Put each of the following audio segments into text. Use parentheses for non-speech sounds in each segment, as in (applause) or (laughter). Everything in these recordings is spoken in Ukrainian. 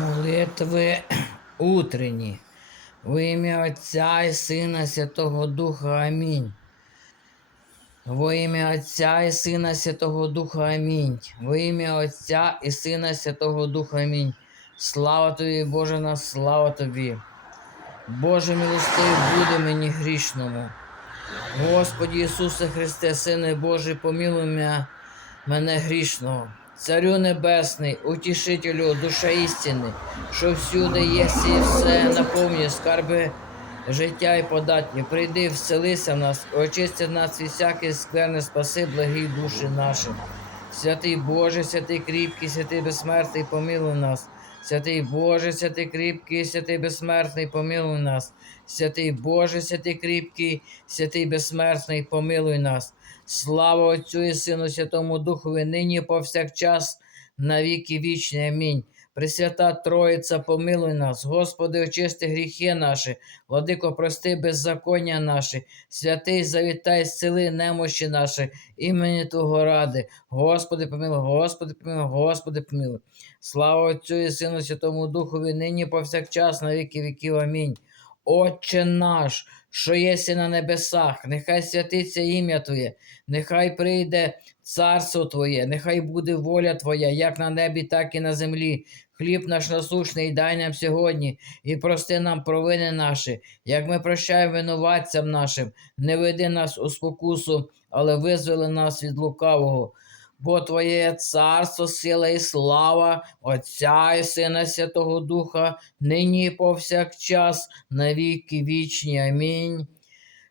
Молитви утренні. Во ім'я Отця і Сина Святого Духа. Амінь. Во ім'я Отця і Сина Святого Духа. Амінь. Во ім'я Отця і Сина Святого Духа. Амінь. Слава тобі, Боже наш, слава тобі. Боже милостивий буде мені грішному. Господи Ісусе Христе, Сине Божий, помилуй мене, мене грішного. Царю Небесний, утішителю, душа істини, що всюди є і все наповнює скарби життя і податні. Прийди, вселися в нас, очисти нас від всякі скверне, спаси благі душі наші. Святий Боже, святий кріпкий, святий безсмертний, помилуй нас. Святий Боже, святий кріпкий, святий безсмертний, помилуй нас. Святий Боже, святий кріпкий, святий безсмертний, помилуй нас. Слава Отцю і Сину Святому Духові, нині повсякчас, на віки вічні. Амінь. Пресвята Троїця, помилуй нас, Господи, очисти гріхи наші, владико, прости беззаконня наші, святий завітай, зцели немощі наші, імені Твого ради. Господи, помилуй, Господи, помилуй, Господи, помилуй. Слава Отцю і Сину Святому Духові, нині повсякчас, на віки віків. Амінь. Отче наш, що єси на небесах, нехай святиться ім'я Твоє, нехай прийде царство Твоє, нехай буде воля Твоя, як на небі, так і на землі. Хліб наш насущний дай нам сьогодні, і прости нам провини наші, як ми прощаємо винуватцям нашим, не веди нас у спокусу, але визволи нас від лукавого. Бо Твоє царство, сила і слава, Отця і Сина Святого Духа, нині і повсякчас, на віки вічні. Амінь.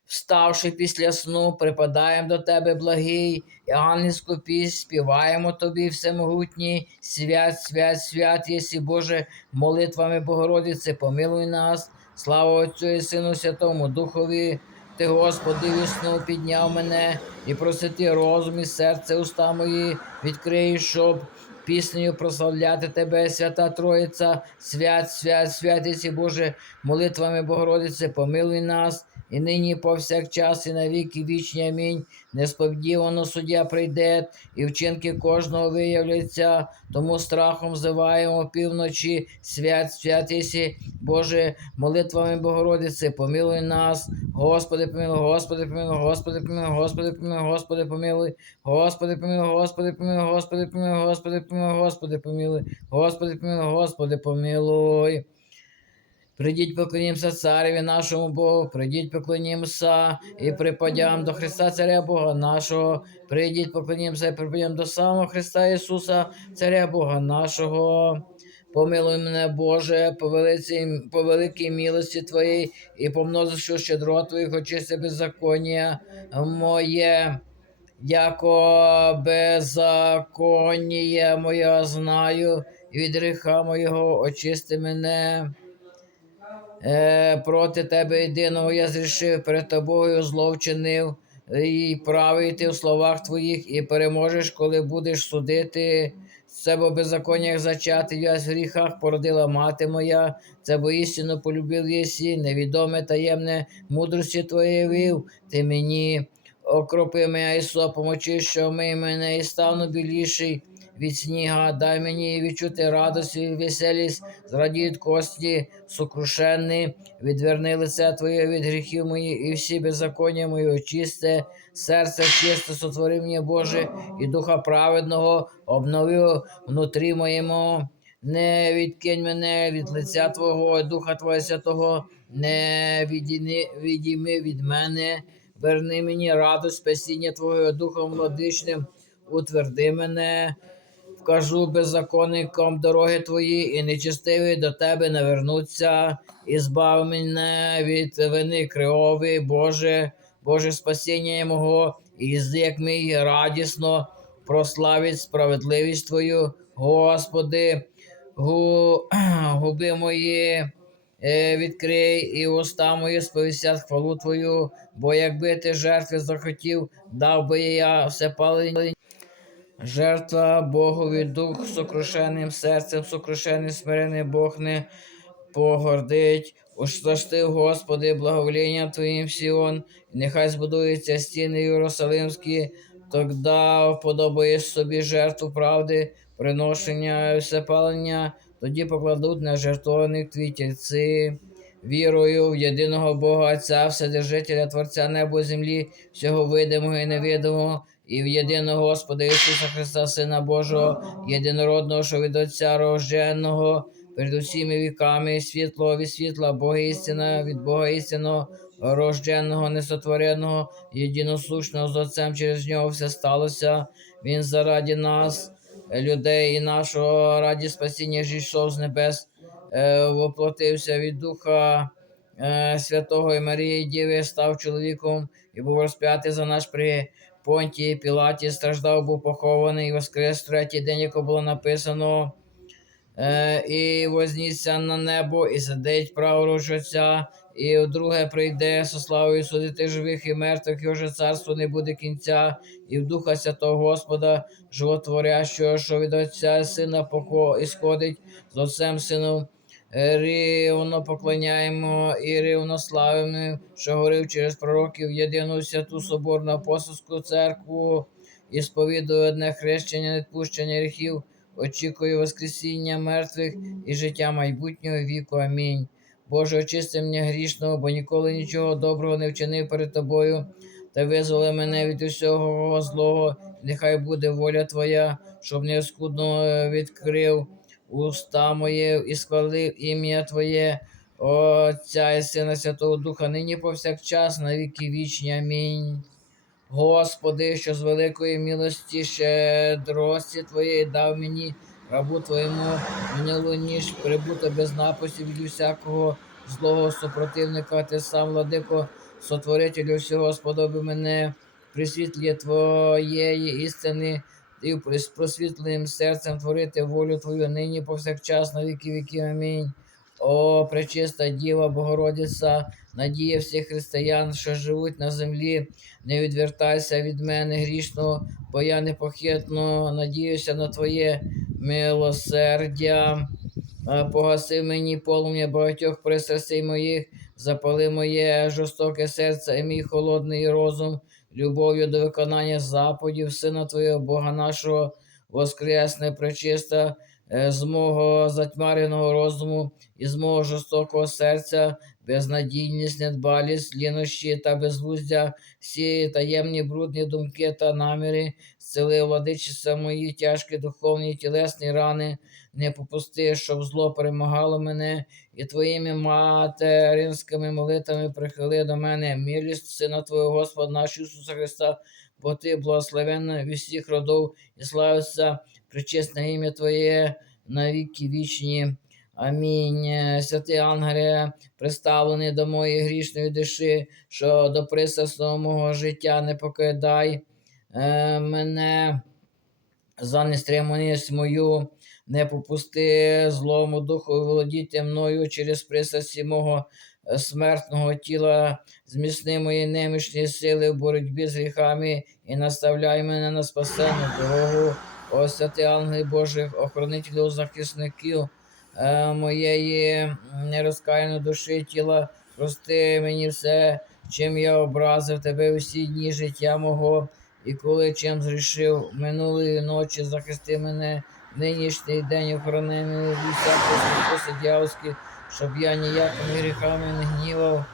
Вставши після сну, припадаємо до Тебе, благий, і ангельську піснь співаємо Тобі, всемогутній, свят, свят, свят, єсі Боже, молитвами Богородиці, помилуй нас, слава Отцю і Сину Святому Духові. Ти, Господи, вісну підняв мене і просити розум і серце уста мої, відкрий, щоб піснею прославляти Тебе, свята Троїця, свят, свят, святиці, Боже, молитвами Богородиці, помилуй нас. І нині повсякчас, і на віки вічні. Амінь. Несподівано суддя прийде, і вчинки кожного виявляться, тому страхом зиваємо півночі, свят, свят єсі, Боже, молитвами Богородиці, помилуй нас, Господи, помилуй, Господи, помилуй, Господи, помилуй, Господи, помилуй, Господи, помилуй, Господи, помилуй, Господи, помилуй, Господи, помилуй, Господи, помилуй, Господи, помилуй, Господи, помилуй, Господи, помилуй. Придіть поклонімся цареві нашому Богу, придіть поклонімся і припадям до Христа, Царя Бога нашого. Прийдіть, поклонімся і припадям до самого Христа Ісуса, Царя Бога нашого. Помилуй мене, Боже, по, велиці, по великій милості Твоїй, і помноживши щедро Твоїх очисти беззаконня моє. Яко беззаконніє моє знаю, від гріха моєго очисти мене. Е, проти тебе єдиного я зрішив, перед тобою зло вчинив, і правий ти в словах твоїх, і переможеш, коли будеш судити. Це бо беззаконнях зачати, я в гріхах породила мати моя, це бо істину полюбив єсі, невідоме таємне мудрості твоєї вів, ти мені окропи мене і сопом очищу, мий мене і стану біліший від сніга, дай мені відчути радість і веселість, зрадіють кості сокрушенні, відверни лице Твоє від гріхів моїх, і всі беззаконня мої. Очисте, серце чисте сотвори мені, Боже, і духа праведного обновив внутрі моєму. Не відкинь мене від лиця Твого, Духа Твого Святого, не відійми від мене, верни мені радость спасіння Твого Духом владичним, утверди мене, вкажу беззаконникам дороги твої, і нечестиві до тебе не вернуться, і збав мене від вини кривови, Боже, Боже спасіння мого, і язик мій радісно прославить справедливість Твою, Господи, гу, (clears throat) губи мої. е, Відкрий і уста мої сповістять хвалу Твою, бо якби ти жертви захотів, дав би я все палення. Жертва Богові дух сокрушеним серцем, сокрушений смирений Бог не погордить. Ушташтив, Господи, благовоління Твоїм Сіон, і нехай збудуються стіни Єрусалимські, тогда вподобаєш собі жертву правди, приношення і всепалення, тоді покладуть на жертовник твій тільці. Вірую в єдиного Бога Отця, Вседержителя, Творця неба землі, всього видимого і невидимого, і в єдиного Господа Ісуса Христа, Сина Божого, єдинородного, що від Отця рожденного, перед усіми віками, світлого від світла, Бога істина, від Бога істинного, рожденного, несотвореного, єдиносущного з Отцем, через нього все сталося. Він заради нас, людей і нашого раді спасіння зійшов з небес, е, воплотився від Духа е, Святого і Марії Діви, став чоловіком і був розп'ятий за наш при Понтії Пілаті, страждав, був похований, і воскрес третій день, як було написано. Е, і вознісся на небо, і сидить праворуч Отця, і вдруге прийде со славою судити живих і мертвих, і вже царство не буде кінця, і в Духа Святого Господа, животворящого, що від Отця Сина поко ісходить з Отцем Сином. Рівно поклоняємо і рівно славимо, що говорив через пророків єдину святу соборну апостольську церкву і сповідує одне хрещення, відпущення гріхів, очікую Воскресіння мертвих і життя майбутнього віку. Амінь. Боже, очисти мене грішного, бо ніколи нічого доброго не вчинив перед Тобою, та визволи мене від усього злого. Нехай буде воля Твоя, щоб не скудно е, відкрив уста моє і схвалив ім'я Твоє, Отця і Сина Святого Духа, нині повсякчас, на віки вічні. Амінь. Господи, що з великої милості щедрості Твоєї дав мені, рабу Твоєму, минулу ніж прибуто без напасів від усякого злого супротивника, ти сам, владико, сотворителю всього, сподоби мене при світлі Твоєї істини і з просвітленим серцем творити волю Твою нині повсякчас на віки віків. Амінь. О, пречиста Діва Богородиця, надія всіх християн, що живуть на землі, не відвертайся від мене грішного, бо я непохитно надіюся на Твоє милосердя. Погаси мені полум'я багатьох пристрастей моїх, запали моє жорстоке серце і мій холодний розум, любов'ю до виконання заповідів Сина Твого, Бога нашого, воскресне, пречиста, е, з мого затьмареного розуму і з мого жорстокого серця, безнадійність, недбалість, лінощі та безглуздя, всі таємні брудні думки та наміри, зцели владичиця мої тяжкі духовні і тілесні рани, не попусти, щоб зло перемагало мене, і твоїми материнськими молитвами прихили до мене милість Сина Твого Господа нашого Ісуса Христа, бо Ти благословенна від всіх родов і славиться причесне ім'я Твоє на віки вічні. Амінь. Святий Ангеле, приставлений до моєї грішної душі, що до присасного мого життя не покидай е, мене за нестриманість мою, не попусти злому духу володіти мною через присасті мого е, смертного тіла, зміцни мої немічні сили в боротьбі з гріхами і наставляй мене на спасенну дорогу. О, святий ангел Божих, охоронителю захисників моєї нерозкаяної душі тіла, прости мені все, чим я образив тебе усі дні життя мого, і коли чим зрішив минулої ночі, захисти мене нинішній день охорони мене всякої спокуси щоб я ніякими гріхами не гнівав.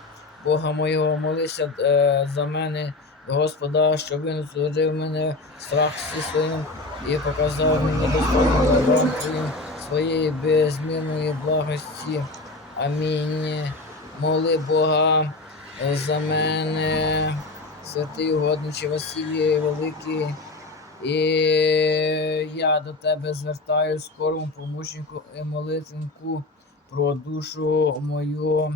Бога моєго, молися е, за мене, Господа, щоб він утвердив мене страх всі своїм і показав мені достойним даром Твоїм своєї безмірної благості. Амінь. Моли Бога е, за мене, святий угодничий Василій Великий. І я до тебе звертаю скорому помощнику і молитвенку про душу мою.